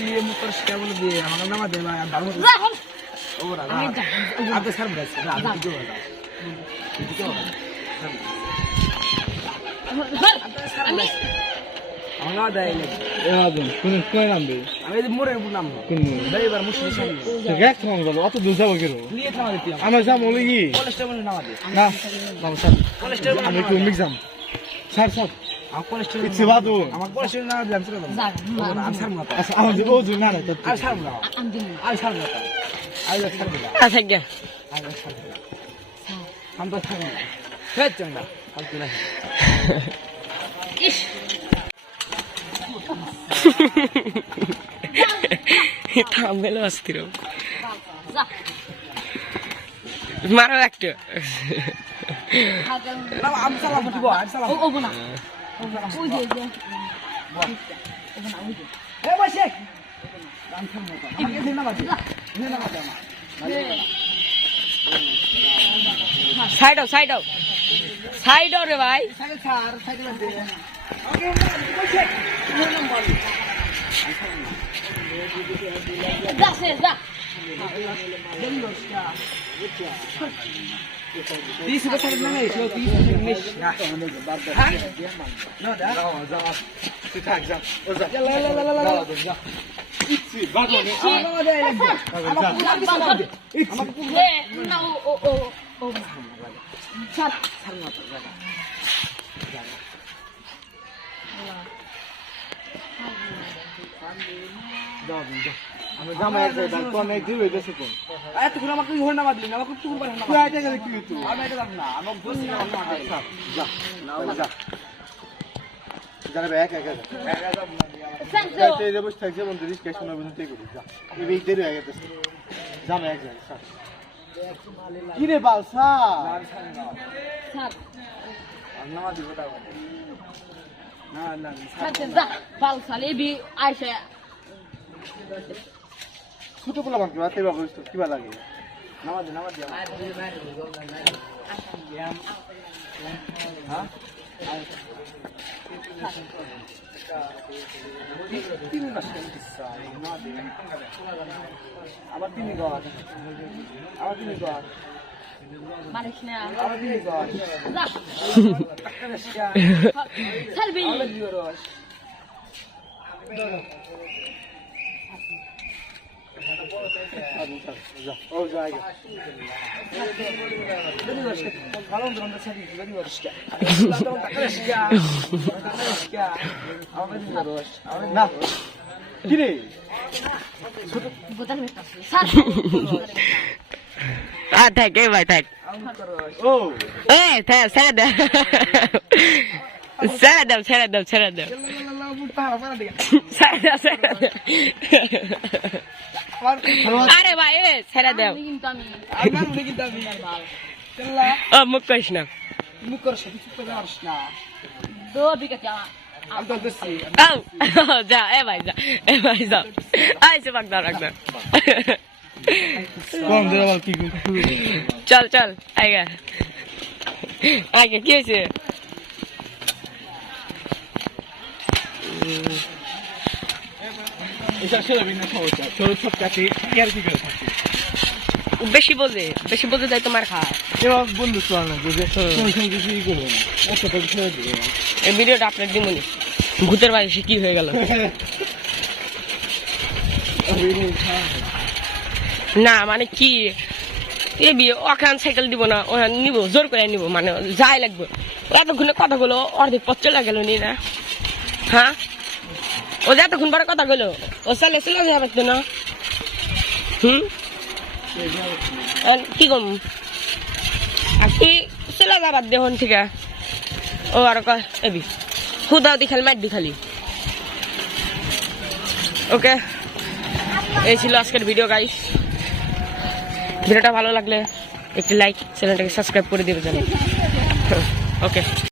लिए मुकर क्या बोल दिए हम ना दे मैं बाल में और आप तो सर बस आप जो होगा जो होगा हम ना दे ये आदमी कोई नाम दे আমি মোরে নাম কোন ড্রাইভার মুশকিল সামনে তো গ্যাস থাম বলো অত দূর যাবো কিরো নিয়ে থামা দিতে আমরা যাবো লাগি কনস্টেবল নাম দে না নাম স্যার কনস্টেবল আমি তো এক্সাম স্যার স্যার আমার কনস্টেবল ইচ্ছে বাদু আমার কনস্টেবল নাম দিলাম স্যার আমি স্যার মাতা আচ্ছা আমার যে ওজু না না তো আর স্যার না আর স্যার মাতা আর স্যার মাতা আচ্ছা গিয়া আর স্যার हम तो থাকি ফের চঙ্গা ফালতু না ইস থামবেলো অস্থির মারো একটা আমি সালাম দিব আমি সালাম ও না ওই যে এ বসে রাম থাম না আমাকে দিন না বাজে না বাজে সাইড আও সাইড আও রে ভাই সাইড ছাড় সাইড দে ওকে বসে নাম্বার যা সে যা तीस बच्चे नहीं इसको 30 नहीं ना दा जा ठीक जा ला इच्छी बागो ने आमा दे ना ओ सर আমি জামাই আছে তো অনেক দূর হয়ে গেছে কোন এত করে আমাকে ইহর না বাদলি না আমাকে তুই পারে না তুই আইতে গেলে কি হতো আমি এটা জানি না আমাকে দোষ না যা যা জানা এক এই যে বসে থাকছে বন্ধু রিস্কেশ না বন্ধু তুই করি যা এই দেরি হয়ে গেছে জামা এক যা স্যার কি রে বালসা স্যার না দিব তা না না স্যার যা বাল সালে বি আইসা ছোট পোলা বাকি বাতে বাবা কি ভালো লাগে নামাজ দিয়া হ্যাঁ তিন মাস আবার তিনি গাছ মারিস না আবার তিনি গাছ যা স্যার বি ও জায়গা ভালো ধরনের ছাড়ি গরি বর্ষা না কি রে বোতল में স্যার থাক এই ভাই থাক ও এ থাক ছেড়ে দাও ছেড়ে দাও আরে ভাই এ ছেড়ে দাও ও মুখ করিস না যা এ ভাই যা আইসে বাগদা রাখদা চল আগে কি হয়েছে বেশি বোঝে যাই তোমার খায় বন্ধু চল না এই ভিডিওটা আপনার দিমনি ভূতের বাড়ি সে কি হয়ে গেল না মানে কি ওখান সাইকেল দিব না ওখানে নিব জোর করে নিব মানে যাই লাগবে এতক্ষণে কথাগুলো অর্ধেক পথ চলে গেল নি না হ্যাঁ ও যে এতক্ষণ পরে কথা গেলো ও চলে যাবে না কি কম আর কি চলে যাবার দেখুন ঠিক আছে ও আর এবি খুদাও দি খালি মার দি খালি ওকে এই ছিল আজকের ভিডিও গাইস ভিডিওটা ভালো লাগলে একটি লাইক চ্যানেলটাকে সাবস্ক্রাইব করে দিবে জানেন ওকে